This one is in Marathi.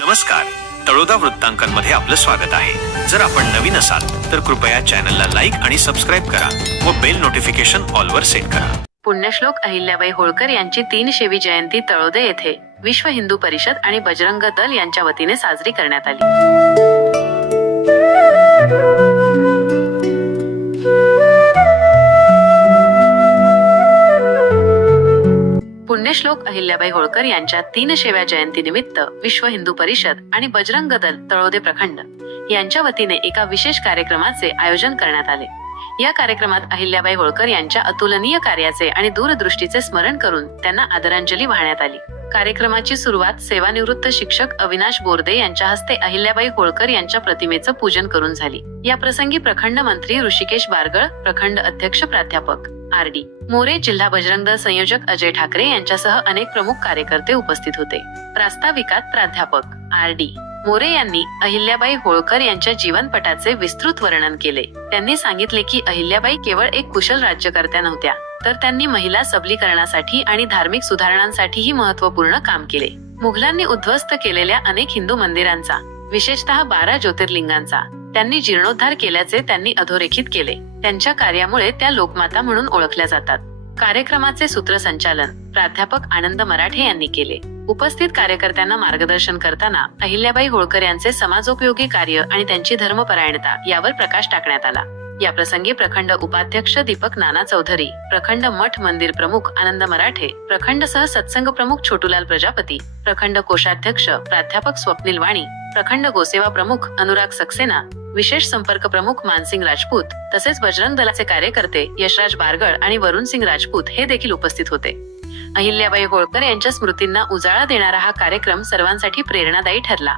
नमस्कार, तळोदा वृत्तांकनमध्ये आपलं स्वागत आहे। जर आपण नवीन असाल तर कृपया चॅनलला लाईक आणि सबस्क्राइब करा व बेल नोटिफिकेशन ऑल वर सेट करा। पुण्यश्लोक अहिल्याबाई होळकर यांची 300वी जयंती तळोदे येथे विश्व हिंदू परिषद आणि बजरंग दल यांच्या वतीने साजरी करण्यात आली। पुण्यश्लोक अहिल्याबाई होळकर यांच्या 300व्या जयंतीनिमित्त विश्व हिंदू परिषद आणि बजरंग दल तळोदे प्रखंड यांच्या वतीने एका विशेष कार्यक्रमाचे आयोजन करण्यात आले। या कार्यक्रमात अहिल्याबाई होळकर यांच्या अतुलनीय कार्याचे आणि दूरदृष्टीचे स्मरण करून त्यांना आदरांजली वाहण्यात आली। कार्यक्रमाची सुरुवात सेवानिवृत्त शिक्षक अविनाश बोर्दे यांच्या हस्ते अहिल्याबाई होळकर यांच्या प्रतिमेचं पूजन करून झाली। या प्रसंगी प्रखंड मंत्री ऋषिकेश बारगळ, प्रखंड अध्यक्ष प्राध्यापक आर.डी. मोरे, जिल्हा बजरंग दल संयोजक अजय ठाकरे यांच्यासह अनेक प्रमुख कार्यकर्ते उपस्थित होते। प्रास्ताविकात प्राध्यापक आर.डी. मोरे यांनी अहिल्याबाई होळकर यांच्या जीवनपटाचे विस्तृत वर्णन केले। त्यांनी सांगितले की अहिल्याबाई केवळ एक कुशल राज्यकर्त्या नव्हत्या, तर त्यांनी महिला सबलीकरणासाठी आणि धार्मिक सुधारणांसाठीही महत्त्वपूर्ण काम केले। मुघलांनी उद्ध्वस्त केलेल्या अनेक हिंदू मंदिरांचा, विशेषतः 12 ज्योतिर्लिंगांचा त्यांनी जीर्णोद्धार केल्याचे त्यांनी अधोरेखित केले। त्यांच्या कार्यामुळे त्या लोकमाता म्हणून ओळखल्या जातात। कार्यक्रमाचे सूत्रसंचालन प्राध्यापक आनंद मराठे यांनी केले। उपस्थित कार्यकर्त्यांना मार्गदर्शन करताना अहिल्याबाई होळकर यांचे समाजोपयोगी कार्य आणि त्यांची धर्मपरायणता यावर प्रकाश टाकण्यात आला। या प्रसंगी प्रखंड उपाध्यक्ष दीपक नाना चौधरी, प्रखंड मठ मंदिर प्रमुख आनंद मराठे, प्रखंड सह सत्संग प्रमुख छोटूलाल प्रजापती, प्रखंड कोषाध्यक्ष प्राध्यापक स्वप्नील वाणी, प्रखंड गोसेवा प्रमुख अनुराग सक्सेना, विशेष संपर्क प्रमुख मानसिंग राजपूत तसेच बजरंग दलाचे कार्यकर्ते यशराज बारगळ आणि वरुण सिंग राजपूत हे देखील उपस्थित होते। अहिल्याबाई होळकर यांच्या स्मृतींना उजाळा देणारा हा कार्यक्रम सर्वांसाठी प्रेरणादायी ठरला।